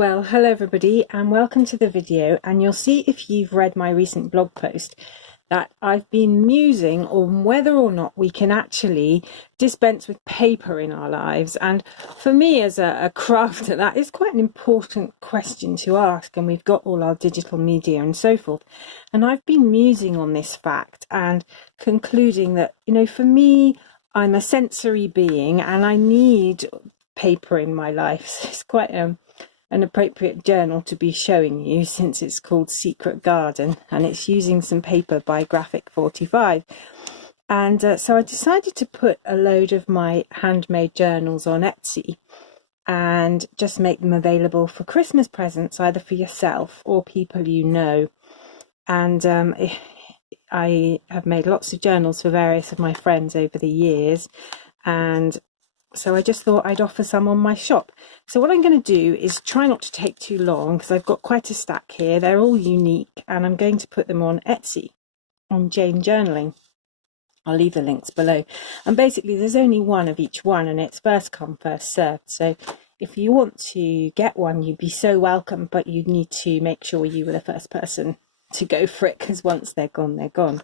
Well, hello everybody and welcome to the video, and you'll see if you've read my recent blog post that I've been musing on whether or not we can actually dispense with paper in our lives. And for me as a crafter, that is quite an important question to ask, and we've got all our digital media and so forth. And I've been musing on this fact and concluding that, for me, I'm a sensory being and I need paper in my life. So it's quite an appropriate journal to be showing you, since it's called Secret Garden and it's using some paper by Graphic 45. And so I decided to put a load of my handmade journals on Etsy and just make them available for Christmas presents, either for yourself or people you know. And I have made lots of journals for various of my friends over the years, and so I just thought I'd offer some on my shop. So what I'm going to do is try not to take too long, because I've got quite a stack here. They're all unique, and I'm going to put them on Etsy, on Jane Journaling. I'll leave the links below. And basically there's only one of each one, and it's first come, first served. So if you want to get one, you'd be so welcome, but you'd need to make sure you were the first person to go for it, because once they're gone, they're gone.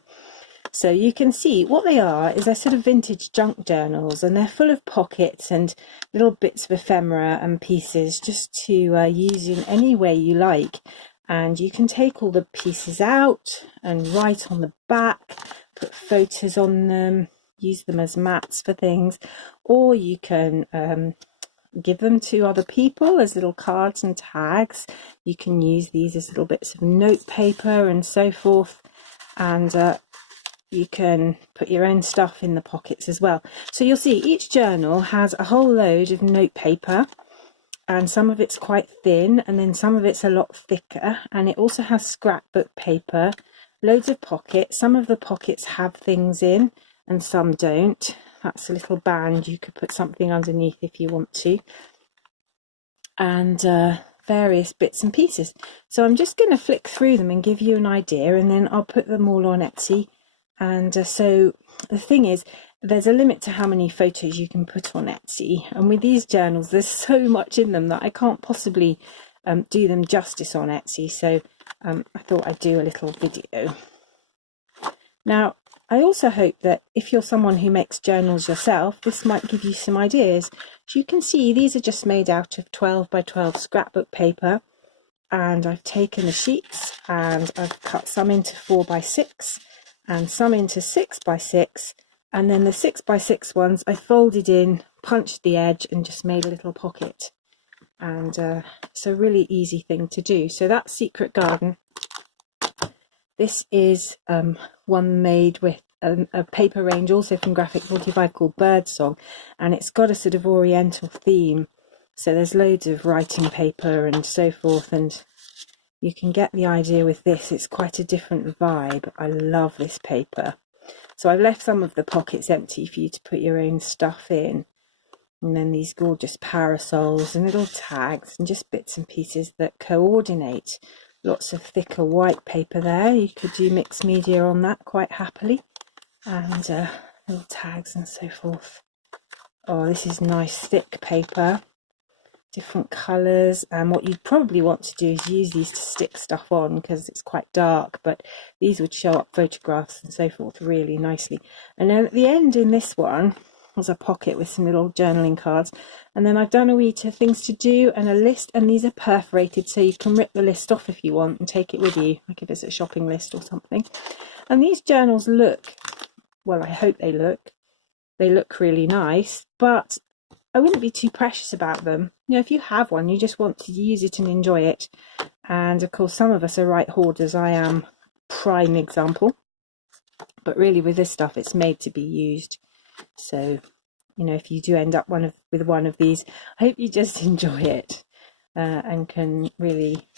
So you can see what they are is they're sort of vintage junk journals, and they're full of pockets and little bits of ephemera and pieces just to use in any way you like. And you can take all the pieces out and write on the back, put photos on them, use them as mats for things, or you can give them to other people as little cards and tags. You can use these as little bits of note paper and so forth, and you can put your own stuff in the pockets as well. So you'll see each journal has a whole load of note paper, and some of it's quite thin and then some of it's a lot thicker, and it also has scrapbook paper, loads of pockets. Some of the pockets have things in and some don't. That's a little band, you could put something underneath if you want to, and various bits and pieces. So I'm just going to flick through them and give you an idea, and then I'll put them all on Etsy. And so the thing is, there's a limit to how many photos you can put on Etsy, and with these journals there's so much in them that I can't possibly do them justice on Etsy. So I thought I'd do a little video. Now I also hope that if you're someone who makes journals yourself, this might give you some ideas. As you can see, these are just made out of 12 by 12 scrapbook paper, and I've taken the sheets and I've cut some into 4 by 6 and some into 6 by 6, and then the 6 by 6 ones I folded in, punched the edge and just made a little pocket. And it's a really easy thing to do. So that's Secret Garden. This is one made with a paper range also from Graphic 45 called Birdsong, and it's got a sort of oriental theme. So there's loads of writing paper and so forth, and you can get the idea with this. It's quite a different vibe. I love this paper. So I've left some of the pockets empty for you to put your own stuff in. And then these gorgeous parasols and little tags and just bits and pieces that coordinate. Lots of thicker white paper there. You could do mixed media on that quite happily. And little tags and so forth. Oh, this is nice thick paper. Different colours, and what you'd probably want to do is use these to stick stuff on, because it's quite dark, but these would show up photographs and so forth really nicely. And then at the end in this one was a pocket with some little journaling cards, and then I've done a wee things to do and a list, and these are perforated so you can rip the list off if you want and take it with you, like if it's a shopping list or something. And these journals look, well, I hope they look really nice, but I wouldn't be too precious about them. If you have one, you just want to use it and enjoy it. And of course, some of us are right hoarders. I am prime example. But really with this stuff, it's made to be used. So, if you do end up with one of these, I hope you just enjoy it and can really,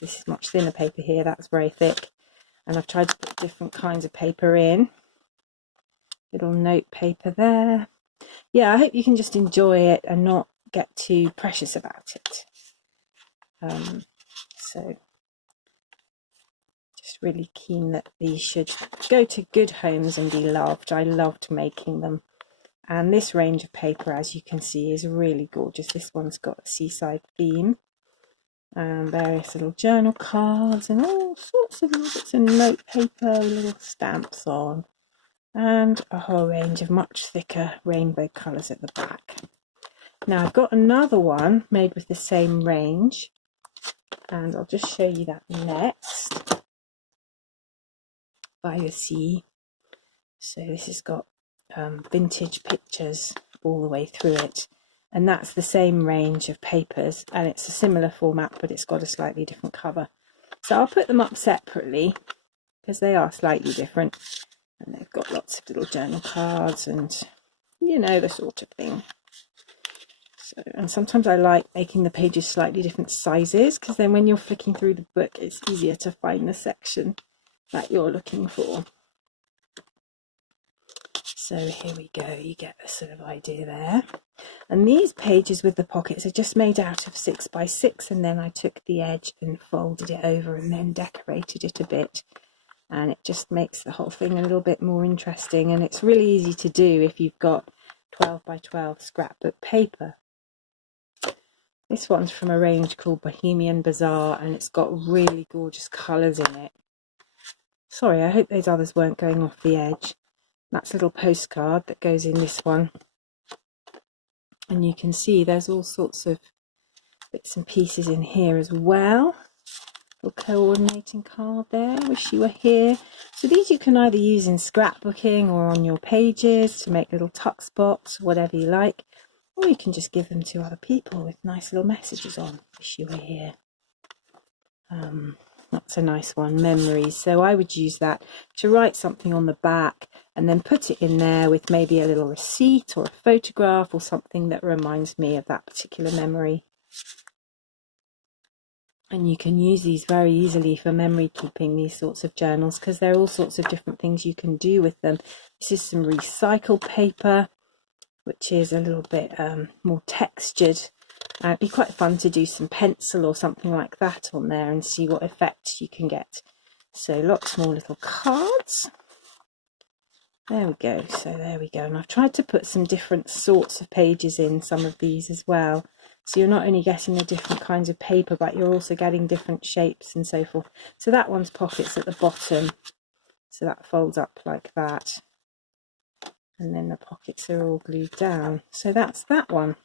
this is much thinner paper here, that's very thick. And I've tried to put different kinds of paper in. Little note paper there. Yeah, I hope you can just enjoy it and not get too precious about it. So just really keen that these should go to good homes and be loved. I loved making them. And this range of paper, as you can see, is really gorgeous. This one's got a seaside theme. and various little journal cards and all sorts of little bits of note paper with little stamps on, and a whole range of much thicker rainbow colours at the back. Now I've got another one made with the same range, and I'll just show you that next. By the sea. So this has got vintage pictures all the way through it, and that's the same range of papers, and it's a similar format, but it's got a slightly different cover. So I'll put them up separately because they are slightly different, and they've got lots of little journal cards and, you know, the sort of thing. So, and sometimes I like making the pages slightly different sizes, because then when you're flicking through the book, it's easier to find the section that you're looking for. So here we go, you get the sort of idea there. And these pages with the pockets are just made out of 6x6, and then I took the edge and folded it over and then decorated it a bit, and it just makes the whole thing a little bit more interesting, and it's really easy to do if you've got 12x12 scrapbook paper. This one's from a range called Bohemian Bazaar, and it's got really gorgeous colours in it. Sorry, I hope those others weren't going off the edge. That's a little postcard that goes in this one. And you can see there's all sorts of bits and pieces in here as well. Little coordinating card there, wish you were here. So these you can either use in scrapbooking or on your pages to make little tuck spots, whatever you like. Or you can just give them to other people with nice little messages on. Wish you were here. That's a nice one, memories. So I would use that to write something on the back and then put it in there with maybe a little receipt or a photograph or something that reminds me of that particular memory. And you can use these very easily for memory keeping, these sorts of journals, because there are all sorts of different things you can do with them. This is some recycled paper, which is a little bit more textured. It'd be quite fun to do some pencil or something like that on there and see what effect you can get. So lots more little cards. There we go. So there we go. And I've tried to put some different sorts of pages in some of these as well. So you're not only getting the different kinds of paper, but you're also getting different shapes and so forth. So that one's pockets at the bottom. So that folds up like that. And then the pockets are all glued down. So that's that one.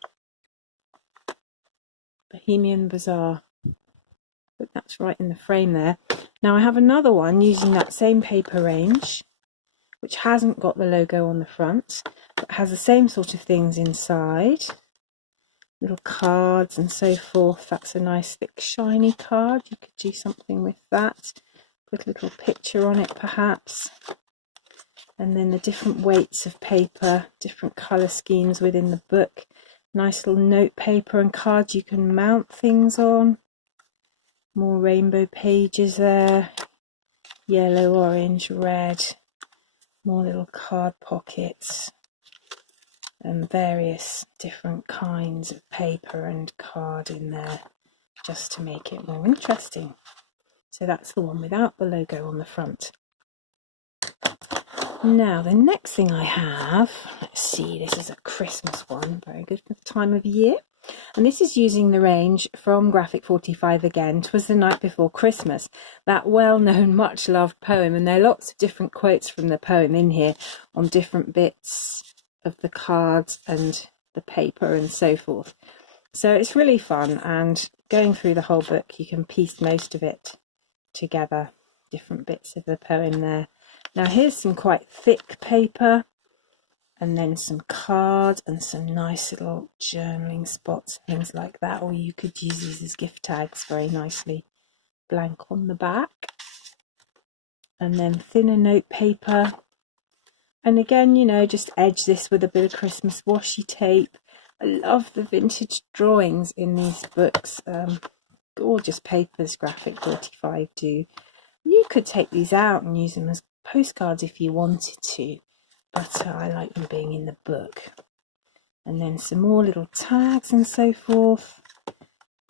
Bohemian Bazaar. But that's right in the frame there. Now I have another one using that same paper range, which hasn't got the logo on the front, but has the same sort of things inside. Little cards and so forth. That's a nice thick shiny card. You could do something with that. Put a little picture on it perhaps. And then the different weights of paper, different colour schemes within the book. Nice little note paper and cards you can mount things on. More rainbow pages there. Yellow, orange, red. More little card pockets. And various different kinds of paper and card in there, just to make it more interesting. So that's the one without the logo on the front. Now the next thing I have, let's see, this is a Christmas one, very good for the time of year. And this is using the range from Graphic 45 again, 'Twas the Night Before Christmas, that well-known, much-loved poem. And there are lots of different quotes from the poem in here on different bits of the cards and the paper and so forth. So it's really fun, and going through the whole book, you can piece most of it together, different bits of the poem there. Now here's some quite thick paper, and then some cards and some nice little journaling spots, things like that, or you could use these as gift tags very nicely. Blank on the back, and then thinner note paper, and again, you know, just edge this with a bit of Christmas washi tape. I love the vintage drawings in these books. Gorgeous papers, Graphic 45 do. You could take these out and use them as postcards if you wanted to, but I like them being in the book. And then some more little tags and so forth.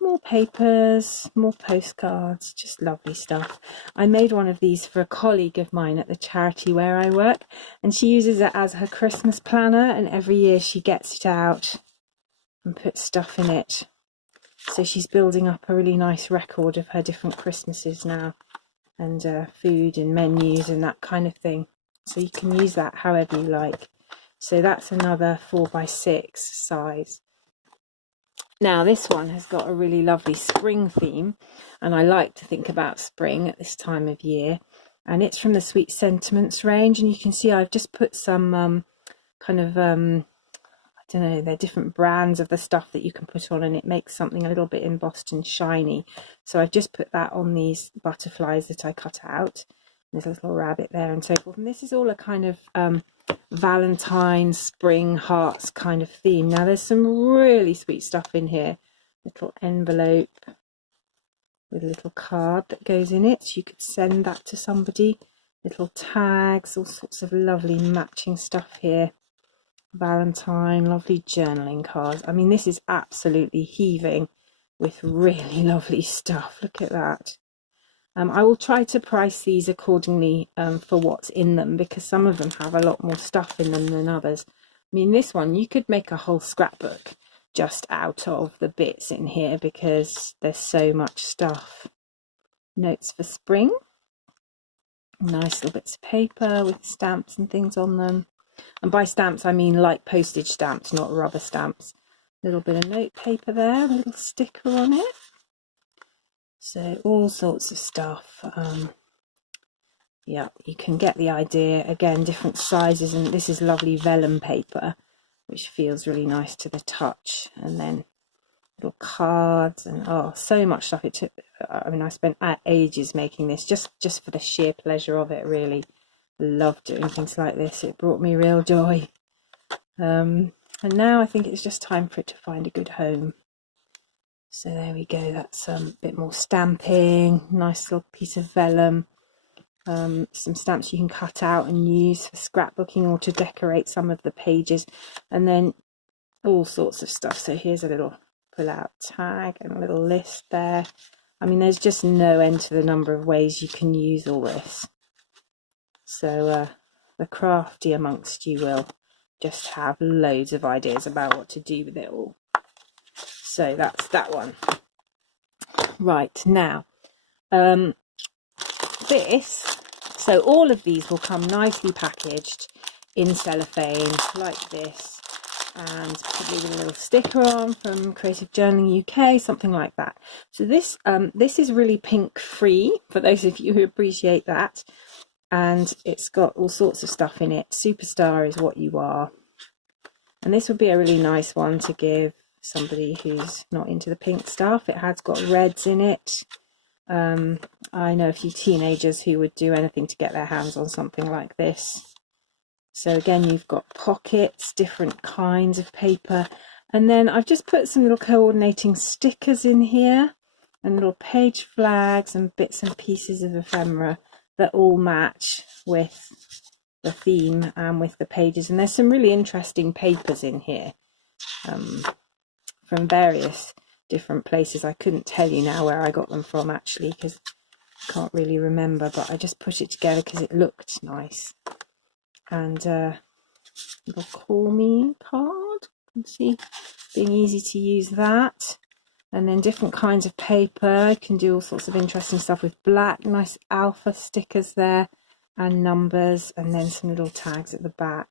More papers, more postcards, just lovely stuff. I made one of these for a colleague of mine at the charity where I work, and she uses it as her Christmas planner, and every year she gets it out and puts stuff in it. So she's building up a really nice record of her different Christmases now, and food and menus and that kind of thing. So you can use that however you like. So that's another 4x6 size. Now this one has got a really lovely spring theme, and I like to think about spring at this time of year, and it's from the Sweet Sentiments range, and you can see I've just put some kind of I don't know, they're different brands of the stuff that you can put on, and it makes something a little bit embossed and shiny. So I've just put that on these butterflies that I cut out. There's a little rabbit there and so forth, and this is all a kind of Valentine, spring, hearts kind of theme. Now there's some really sweet stuff in here. Little envelope with a little card that goes in it. You could send that to somebody. Little tags, all sorts of lovely matching stuff here. Valentine, lovely journaling cards. I mean, this is absolutely heaving with really lovely stuff. Look at that. I will try to price these accordingly for what's in them, because some of them have a lot more stuff in them than others. I mean, this one, you could make a whole scrapbook just out of the bits in here because there's so much stuff. Notes for spring. Nice little bits of paper with stamps and things on them. And by stamps, I mean like postage stamps, not rubber stamps. A little bit of note paper there, a little sticker on it. So all sorts of stuff. Yeah, you can get the idea. Again, different sizes, and this is lovely vellum paper, which feels really nice to the touch. And then little cards, and oh, so much stuff. It took, I mean, I spent ages making this just for the sheer pleasure of it, really. Love doing things like this. It brought me real joy. And now I think it's just time for it to find a good home. So there we go. That's a bit more stamping. Nice little piece of vellum. Some stamps you can cut out and use for scrapbooking or to decorate some of the pages. And then all sorts of stuff. So here's a little pull-out tag and a little list there. I mean, there's just no end to the number of ways you can use all this. So the crafty amongst you will just have loads of ideas about what to do with it all. So that's that one. Right, now this, so all of these will come nicely packaged in cellophane like this, and probably with a little sticker on from Creative Journaling UK, something like that. So this is really pink free, for those of you who appreciate that, and it's got all sorts of stuff in it. Superstar is what you are, and this would be a really nice one to give somebody who's not into the pink stuff. It has got reds in it. I know a few teenagers who would do anything to get their hands on something like this. So again, you've got pockets, different kinds of paper, and then I've just put some little coordinating stickers in here and little page flags and bits and pieces of ephemera that all match with the theme and with the pages. And there's some really interesting papers in here from various different places. I couldn't tell you now where I got them from actually, because I can't really remember, but I just put it together because it looked nice. And little call me card, you can see, being easy to use that. And then different kinds of paper. You can do all sorts of interesting stuff with black, nice alpha stickers there, and numbers, and then some little tags at the back.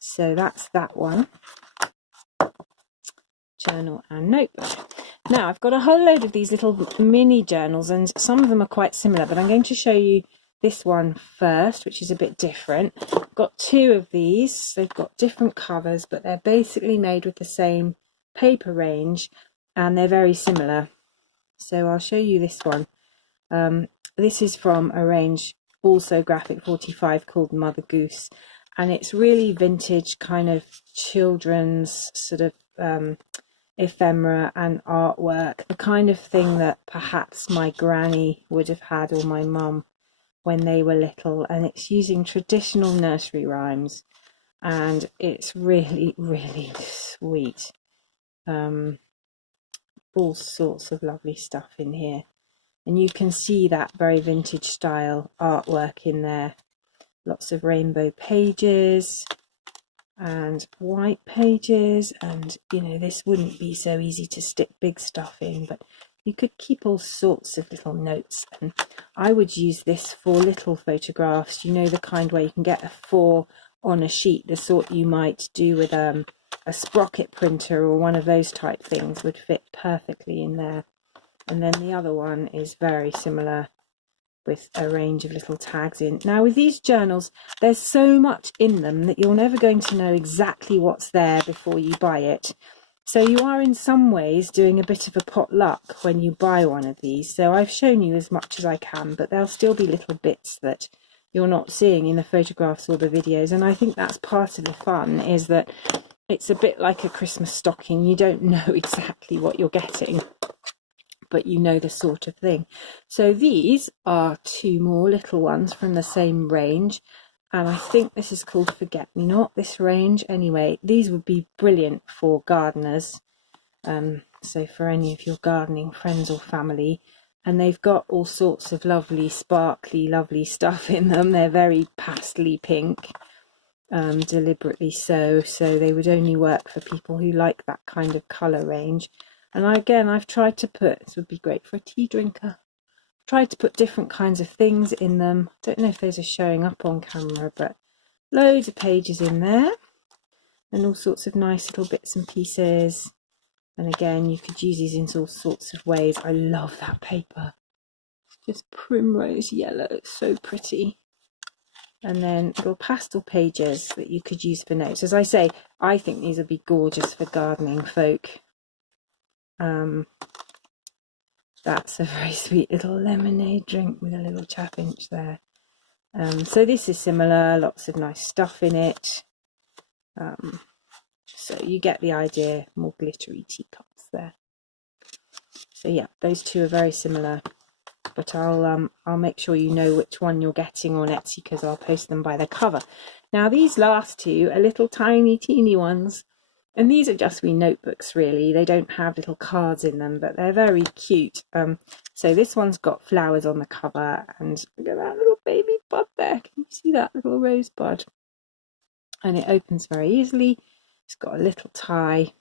So that's that one. Journal and notebook. Now I've got a whole load of these little mini journals, and some of them are quite similar, but I'm going to show you this one first, which is a bit different. I've got two of these. They've got different covers, but they're basically made with the same paper range, and they're very similar. So I'll show you this one. This is from a range, also Graphic 45, called Mother Goose, and it's really vintage kind of children's sort of ephemera and artwork, the kind of thing that perhaps my granny would have had, or my mum, when they were little. And it's using traditional nursery rhymes, and it's really, really sweet. All sorts of lovely stuff in here, and you can see that very vintage style artwork in there. Lots of rainbow pages, and white pages, and you know, this wouldn't be so easy to stick big stuff in, but you could keep all sorts of little notes. And I would use this for little photographs, you know, the kind where you can get a 4 on a sheet, the sort you might do with a sprocket printer or one of those type things, would fit perfectly in there. And then the other one is very similar, with a range of little tags in. Now with these journals, there's so much in them that you're never going to know exactly what's there before you buy it. So you are in some ways doing a bit of a potluck when you buy one of these. So I've shown you as much as I can, but there'll still be little bits that you're not seeing in the photographs or the videos. And I think that's part of the fun, is that it's a bit like a Christmas stocking. You don't know exactly what you're getting, but you know the sort of thing. So these are 2 more little ones from the same range, and I think this is called Forget Me Not, this range. Anyway, these would be brilliant for gardeners, so for any of your gardening friends or family. And they've got all sorts of lovely sparkly lovely stuff in them. They're very pastely pink, deliberately so they would only work for people who like that kind of colour range. And again, I've tried to put, this would be great for a tea drinker, tried to put different kinds of things in them. I don't know if those are showing up on camera, but loads of pages in there and all sorts of nice little bits and pieces. And again, you could use these in all sorts of ways. I love that paper. It's just primrose yellow, it's so pretty. And then little pastel pages that you could use for notes. As I say, I think these would be gorgeous for gardening folk. That's a very sweet little lemonade drink with a little chaffinch there. So this is similar, lots of nice stuff in it. So you get the idea, more glittery teacups there. So yeah, those 2 are very similar, but I'll make sure you know which one you're getting on Etsy, because I'll post them by the cover. Now these last 2 are little tiny teeny ones. And these are just wee notebooks, really. They don't have little cards in them, but they're very cute. So this one's got flowers on the cover, and look at that little baby bud there. Can you see that little rosebud? And it opens very easily. It's got a little tie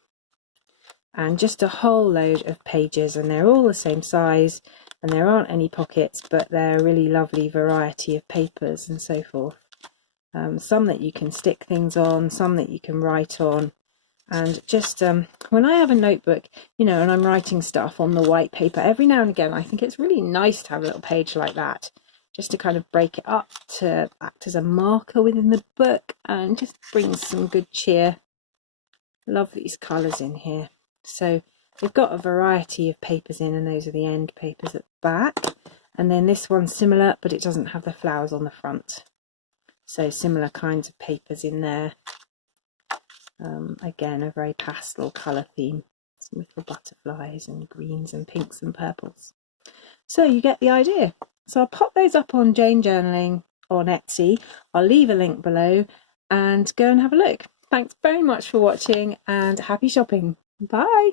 and just a whole load of pages, and they're all the same size, and there aren't any pockets, but they're a really lovely variety of papers and so forth. Some that you can stick things on, some that you can write on. And just when I have a notebook, you know, and I'm writing stuff on the white paper, every now and again I think it's really nice to have a little page like that, just to kind of break it up, to act as a marker within the book, and just brings some good cheer. Love these colours in here. So we've got a variety of papers in, and those are the end papers at the back. And then this one's similar, but it doesn't have the flowers on the front. So similar kinds of papers in there. Again, a very pastel colour theme, some little butterflies and greens and pinks and purples. So you get the idea. So I'll pop those up on Jane Journaling on Etsy. I'll leave a link below and go and have a look. Thanks very much for watching, and happy shopping. Bye.